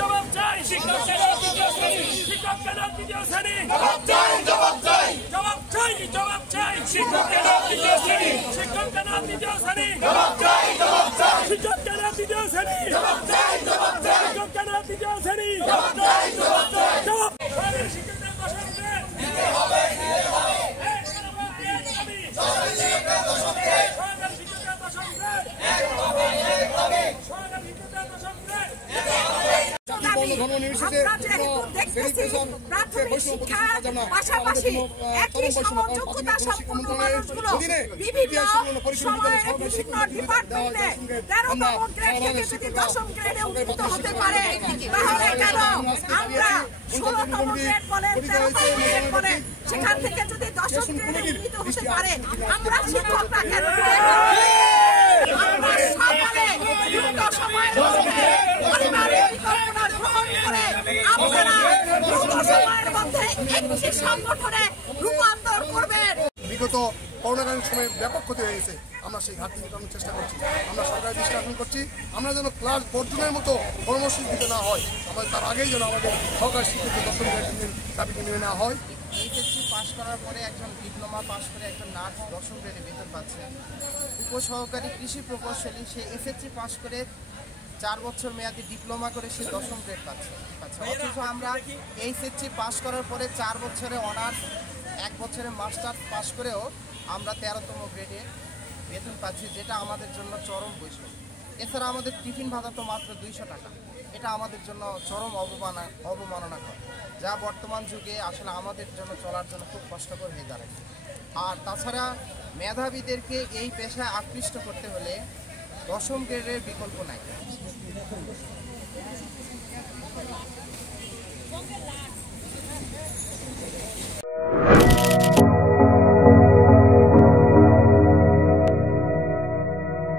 জবাব চাই শিক্ষক কেন দ্বিতীয় শ্রেণী শিক্ষক কেন দ্বিতীয় শ্রেণী জবাব চাই জবাব চাই শিক্ষক কেন দ্বিতীয় শ্রেণী শিক্ষক কেন দ্বিতীয় শ্রেণী জবাব চাই শিক্ষক কেন দ্বিতীয় শ্রেণী জবাব চাই শিক্ষক কেন দ্বিতীয় শ্রেণী জবাব চাই জবাব শিক্ষকদের দশমকে দিতে হবে শিক্ষকদের দশমকে ধর্ম নির্বিশেষে প্রাথমিক শিক্ষা পাশাপাশি একই সমযোগ্যতা সম্পন্ন মানুষগুলো বিভিন্ন সময়ে বিভিন্ন ডিপার্টমেন্টে 13তম গ্রেড থেকে যদি 10ম গ্রেডে উন্নীত হতে পারে তাহলে কেন আমরা 16তম গ্রেড বলেন 13তম গ্রেড বলেন সেখান থেকে যদি 10ম গ্রেডে উন্নীত হতে পারে আমরা শিক্ষকরা কেন আমরা সকালে দ্রুত সময়ের মধ্যে পরিবারের পরিকল্পনা গ্রহণ করে আপনারা দ্রুত সময়ের মধ্যে একটি সংগঠনে রূপান্তর করবেন। বিগত করোনাকালীন সময়ে ব্যাপক ক্ষতি হয়ে গেছে। আমরা সেই ঘাটতি মেটানোর চেষ্টা করছি, আমরা সরকারের দৃষ্টি আকর্ষণ করছি। আমরা যেন ক্লাস বর্জনের মতো কর্মসূচি দিতে না হয়, আমাদের তার আগেই যেন আমাদের সরকার স্বীকৃত 10ম গ্রেড দাবিকে নিয়ে নেওয়া হয়। এইচএসসি পাস করার পরে একজন ডিপ্লোমা পাস করে একজন নার্স 10ম গ্রেডে বেতন পাচ্ছে। উপসহকারী কৃষি প্রকৌশলী সে এসএসসি পাস করে 4 বছর মেয়াদী ডিপ্লোমা করে সে 10ম গ্রেড পাচ্ছে। অথচ আমরা এইচএসসি পাস করার পরে 4 বছরে অনার্স 1 বছরে মাস্টার্স পাস করেও আমরা 13তম গ্রেডে বেতন পাচ্ছি, যেটা আমাদের জন্য চরম বৈষম্য। এছাড়া আমাদের টিফিন ভাতা তো মাত্র 200 টাকা, এটা আমাদের জন্য চরম অবমাননাকর, যা বর্তমান যুগে আসলে আমাদের জন্য চলার জন্য খুব কষ্টকর হয়ে দাঁড়ায়। আর তাছাড়া মেধাবীদেরকে এই পেশায় আকৃষ্ট করতে হলে 10ম গ্রেডের বিকল্প নাই।